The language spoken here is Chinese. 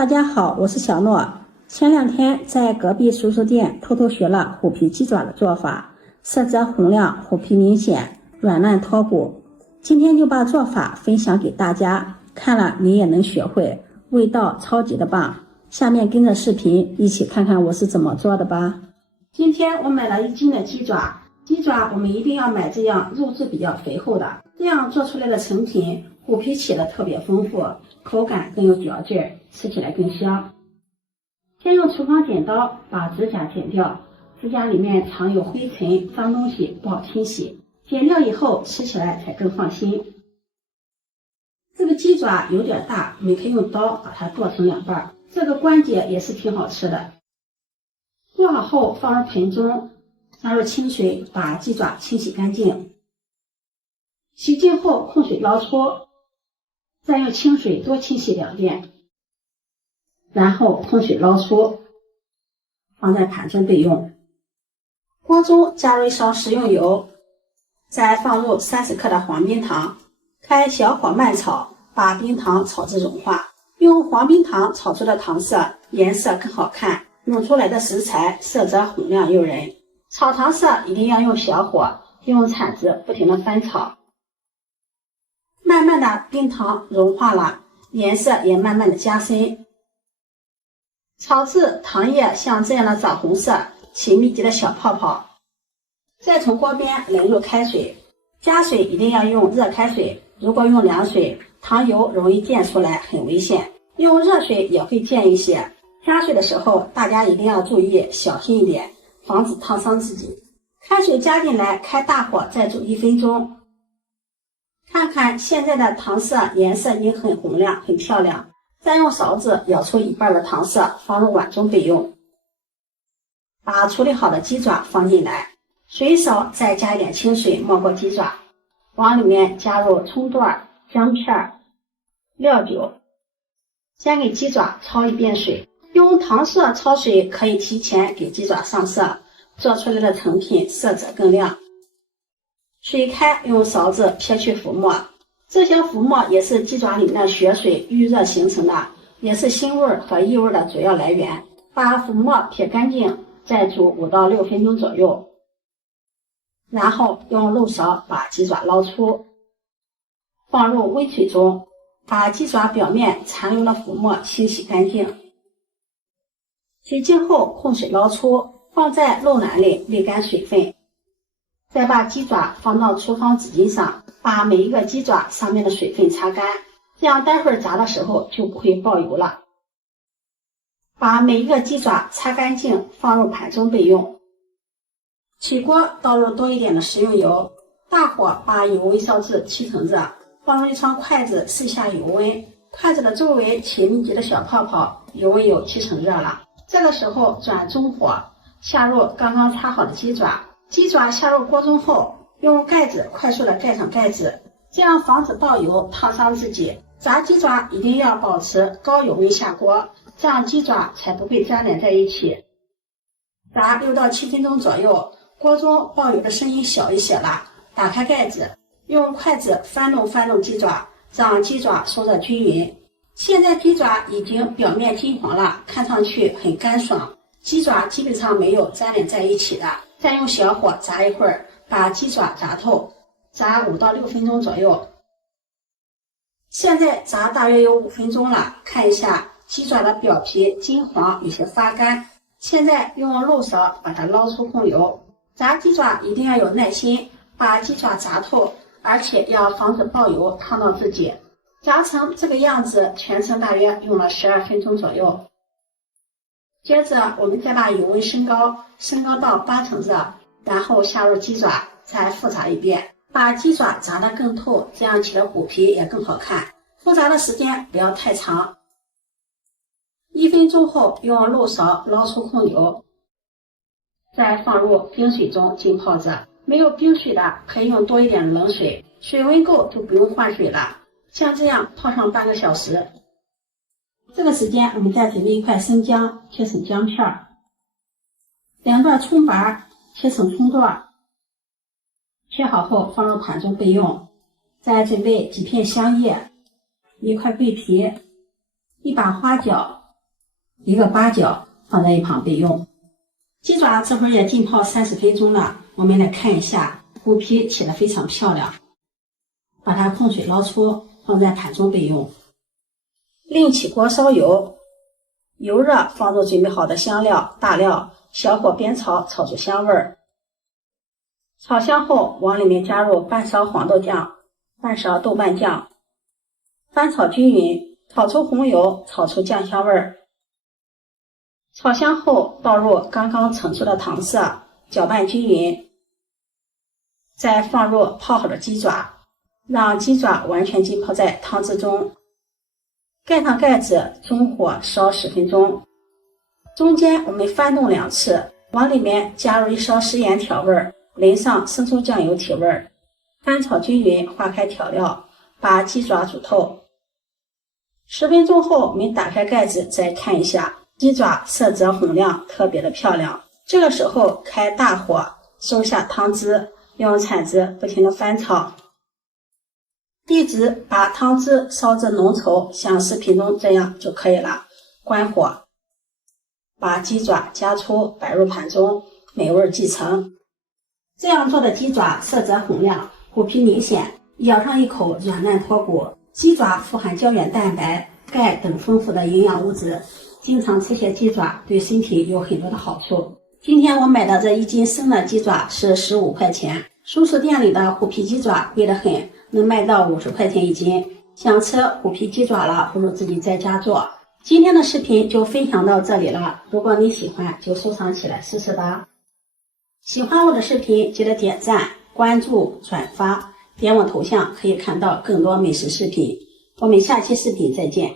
大家好，我是小諾。前两天在隔壁叔叔店偷偷學了虎皮雞爪的做法，色澤紅亮，虎皮明顯，軟爛脫骨。今天就把做法分享給大家，看了你也能學會，味道超級的棒。下面跟着視頻一起看看我是怎麼做的吧。今天我買了1斤的雞爪，雞爪我們一定要買這樣肉質比較肥厚的，這樣做出來的成品虎皮起的特別豐富，口感更有嚼勁，吃起來更香。先用厨房剪刀把指甲剪掉，指甲裡面藏有灰塵、髒東西不好清洗，剪掉以後吃起來才更放心。這個雞爪有點大，我們可以用刀把它剁成2半，這個關節也是挺好吃的。剁好後放入盆中，加入清水把雞爪清洗乾淨，洗净後控水捞出，再用清水多清洗2遍，然後控水捞出，放在盘中備用。鍋中加入1勺食用油，再放入30克的黄冰糖，開小火慢炒，把冰糖炒至融化。用黄冰糖炒出的糖色顏色更好看，弄出來的食材色澤紅亮誘人。炒糖色一定要用小火，用鏟子不停地翻炒。慢慢的冰糖融化了，顏色也慢慢的加深，炒至糖液像這樣的棗紅色起密集的小泡泡，再從鍋邊淋入開水，加水一定要用熱開水，如果用涼水，糖油容易濺出來，很危險。用熱水也會濺一些，加水的時候大家一定要注意，小心一點，防止燙傷自己。開水加進來，開大火再煮1分鐘。看看現在的糖色顏色已經很紅亮，很漂亮。再用勺子舀出1半的糖色，放入碗中備用。把處理好的雞爪放進來，水少，再加一點清水没過雞爪，往裡面加入蔥段、薑片、料酒，先給雞爪焯1遍水。用糖色焯水可以提前給雞爪上色，做出來的成品色澤更亮。水開，用勺子撇去浮沫，這些浮沫也是雞爪裡面的血水遇熱形成的，也是腥味和異味的主要來源。把浮沫撇乾淨，再煮5到6分鐘左右，然後用漏勺把雞爪撈出，放入煨水中，把雞爪表面殘留的浮沫清洗乾淨。洗净後控水撈出，放在漏籃裡瀝乾水分。再把雞爪放到廚房紙巾上，把每一個雞爪上面的水分擦乾，這樣待會兒炸的時候就不會爆油了。把每一個雞爪擦乾淨，放入盤中備用。起鍋倒入多一點的食用油，大火把油溫燒至7成熱，放入1雙筷子試下油溫，筷子的周圍起密集的小泡泡，油溫有7成熱了。這個時候轉中火，下入剛剛擦好的雞爪。雞爪下入鍋中後，用蓋子快速的蓋上蓋子，這樣防止爆油燙傷自己。炸雞爪一定要保持高油溫下鍋，這樣雞爪才不會粘連在一起。炸6到7分鐘左右，鍋中爆油的聲音小一些了。打開蓋子，用筷子翻弄雞爪，讓雞爪受熱均勻。現在雞爪已經表面金黃了，看上去很乾爽，雞爪基本上沒有粘連在一起的。再用小火炸一會兒，把雞爪炸透，炸5到6分鐘左右。現在炸大約有5分鐘了，看一下雞爪的表皮金黃，有些發乾。現在用漏勺把它撈出控油。炸雞爪一定要有耐心，把雞爪炸透，而且要防止爆油燙到自己。炸成這個樣子，全程大約用了12分鐘左右。接着我們再把油溫升高到8成熱，然後下入雞爪，再複炸1遍，把雞爪炸得更透，這樣起的虎皮也更好看。複炸的時間不要太長。1分鐘後用漏勺撈出控油，再放入冰水中浸泡着。沒有冰水的可以用多一點的冷水，水溫夠就不用換水了。像這樣泡上半個小時。這個時間我們再準備1塊生薑，切成薑片，2段蔥白，切成蔥段，切好後放入盘中備用。再準備幾片香葉，1塊桂皮，1把花椒，一個八角放在一旁備用。雞爪這會兒也浸泡30分鐘了，我們來看一下，虎皮起得非常漂亮。把它控水捞出，放在盘中備用。另起鍋燒油，油熱放入準備好的香料、大料，小火煸炒，炒出香味兒。炒香後，往里面加入半勺黄豆醬、半勺豆瓣醬，翻炒均匀，炒出紅油，炒出醬香味兒。炒香後，倒入剛剛盛出的糖色，攪拌均匀，再放入泡好的雞爪，讓雞爪完全浸泡在湯汁中。蓋上蓋子，中火燒10分鐘。中間我們翻動2次，往里面加入1勺食鹽調味，淋上生抽醬油提味，翻炒均匀，化開調料，把雞爪煮透。10分鐘後，我們打開蓋子再看一下，雞爪色澤紅亮，特別的漂亮。這個時候開大火，收下湯汁，用鏟子不停地翻炒，一直把湯汁燒至濃稠，像視頻中這樣就可以了。關火，把雞爪夾出，擺入盤中，美味繼承。這樣做的雞爪色澤紅亮，虎皮明顯，咬上一口軟爛脫骨。雞爪富含膠原蛋白、鈣等豐富的營養物質，經常吃些雞爪對身體有很多的好處。今天我買的這1斤生的雞爪是15塊錢，熟食店裡的虎皮雞爪貴得很，能賣到50塊錢1斤。想吃虎皮雞爪了，不如自己在家做。今天的視頻就分享到這裡了，如果你喜歡就收藏起來試試吧。喜歡我的視頻記得點讚、關注、轉發，點我頭像可以看到更多美食視頻。我們下期視頻再見。